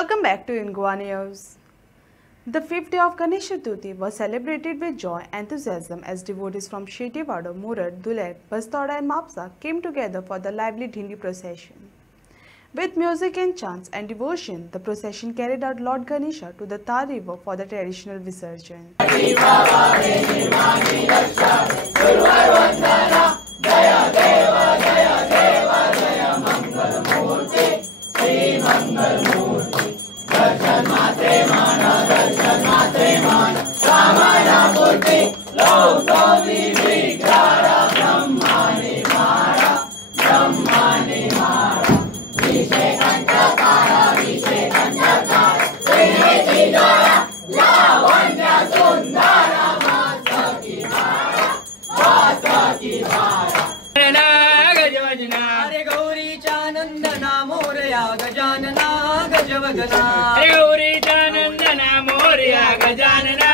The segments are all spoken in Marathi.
Welcome back to Ingwa News. The fifth day of Ganesh Chaturthi was celebrated with joy and enthusiasm as devotees from Shetewada, Murad, Dulet, Bastauda and Mapsa came together for the lively Dhindi procession. With music and chants and devotion, the procession carried out Lord Ganesha to the Tar river for the traditional Visarjan. गौरीचानंदना Morya Gajanana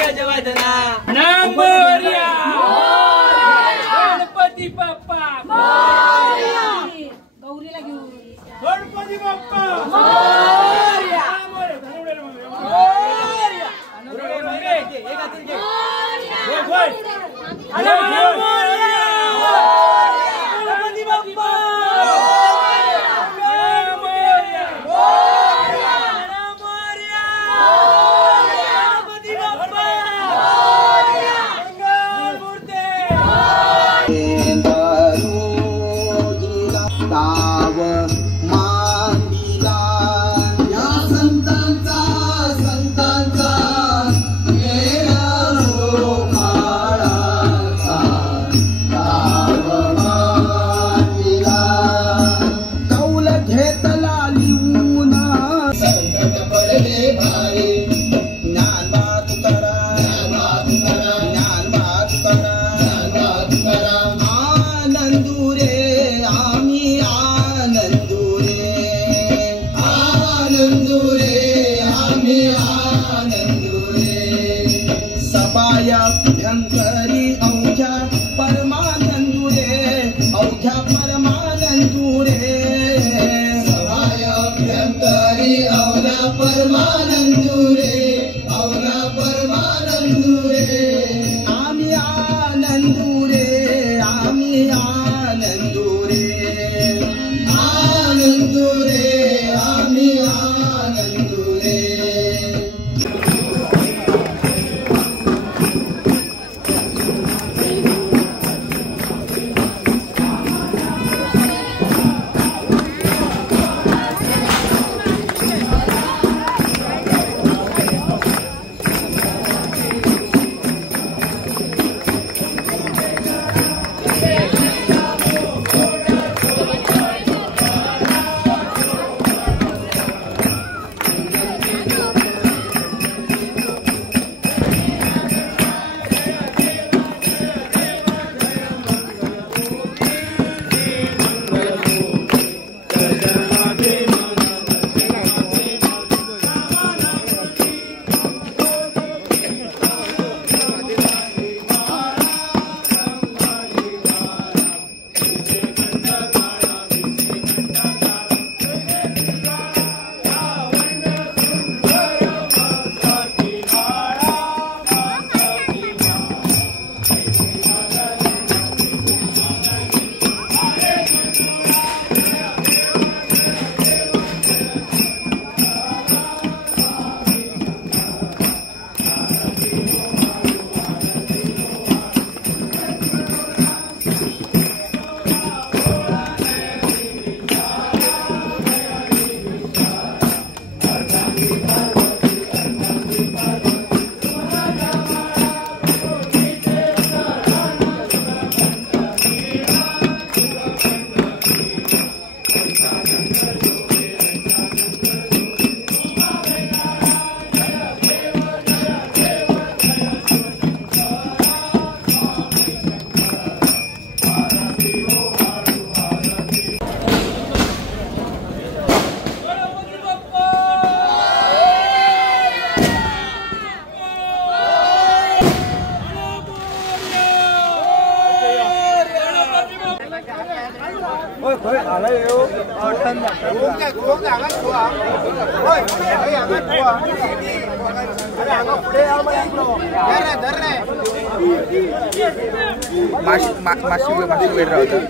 गजवदना नम मोरया गणपती बाप्पा मोरया गौरीला घेऊन गणपती बाप्पा मोरया मोरया एक हाती घे गणपती बाप्पा भयंकरी औझा परमानंदुरे औझा परमानंदुरे सभाय भयंकरी औझा परमानंदुरे औझा परमानंदुरे आम्ही आनंदुरे आम्ही आनंदुरे आनंदुरे आम्ही आनंदुरे माशी वेळ राहतं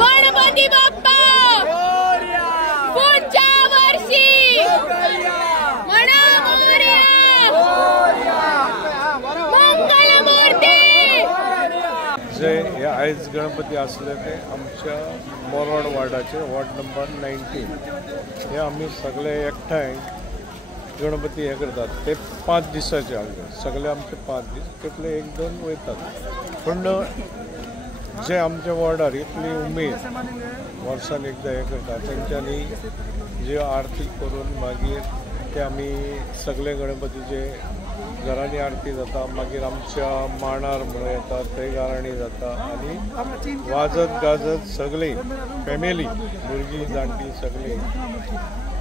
गणपती बाप्पा पुढच्या वर्षी म्हणा मोरया मंगलमूर्ती जे हे आयज गणपती असले ते आमच्या मोरोड वार्डाचे वॉर्ड नंबर 19 हे आम्ही सगळे एकठांय गणपती हे करतात ते 5 दिसाचे आमचे सगळे आमचे 5 दीस तितले 1-2 वयतात पण जे आमच्या वॉर्डार इतली उमेद वर्सान एकदा हे करतात तेंच्यांनी जी आरती करून मागीर ते आमी सगळे गणपतीचे घरांनी आरती जाता मागीर आमच्या मांडार म्हणून येतात ते गाराणी जाता आनी वाजत गाजत सगळी फॅमिली भुरगीं जाणटी सगळी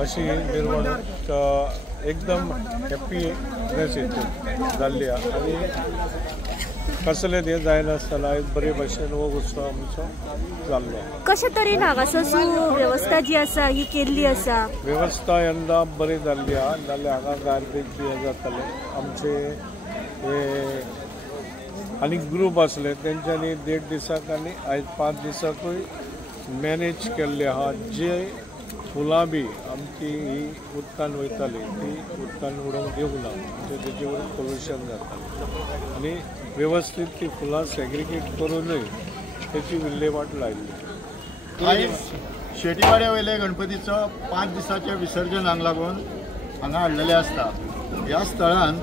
अशी मिरवणूक एकदम हॅपीनेस हितून जाल्ली आनी कसले ते जायनासतना बरे भशेन हो उत्सव आमचो जाल्लो. कशे तरेन हांगासर वेवस्था जी आसा ही केल्ली आसा? वेवस्था यंदा बरी जाल्ली आहा नाल्यार हांगा गार्बेज बी हे जाताले आमचे हे आनी ग्रूप आसले तेंच्यांनी 1.5 दिसाक आनी आयज 5 दिसाकूय मॅनेज केल्ले आहा. जे फुलां बी आमची ही उदकान वयताली ती उदकान उडोवंक दिवंक ना म्हणजे तेजे वयर पोल्युशन जातालें आनी वेवस्थीत ती फुलां सेग्रिगेट करूनय तेची विल्हेवाट लायली. आयज शेटीवाड्या वयले गणपतीचो 5 दिसाचे विसर्जनाक लागून हांगा हाडलेले आसता. ह्या स्थळान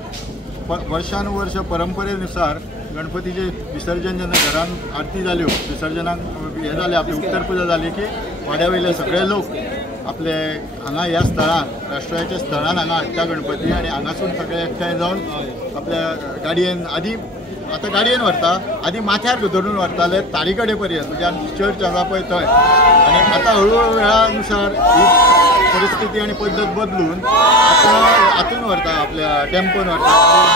वर्षानुवर्ष परंपरेनुसार गणपतीचे विसर्जन जेन्ना घरान आरती जाल्यो विसर्जनाक हे जाले आपली उत्तर पुजा जाली की वाड्या वयले सगळे लोक आपले हांगा ह्या स्थळान राष्ट्राच्या स्थळान हांगा हाडटा गणपती आनी हांगासून सगळे एकठांय जावन आपल्या गाडयेन आतां गाडयेन व्हरता आदी माथ्यार धरून व्हरताले तारी कडेन पर्यंत म्हणजे आमची चर्च आसा पळय थंय आनी आतां हळूहळू वेळानुसार ही परिस्थिती आनी पद्दत बदलून आतां हातून व्हरता आपल्या टेम्पोन व्हरता.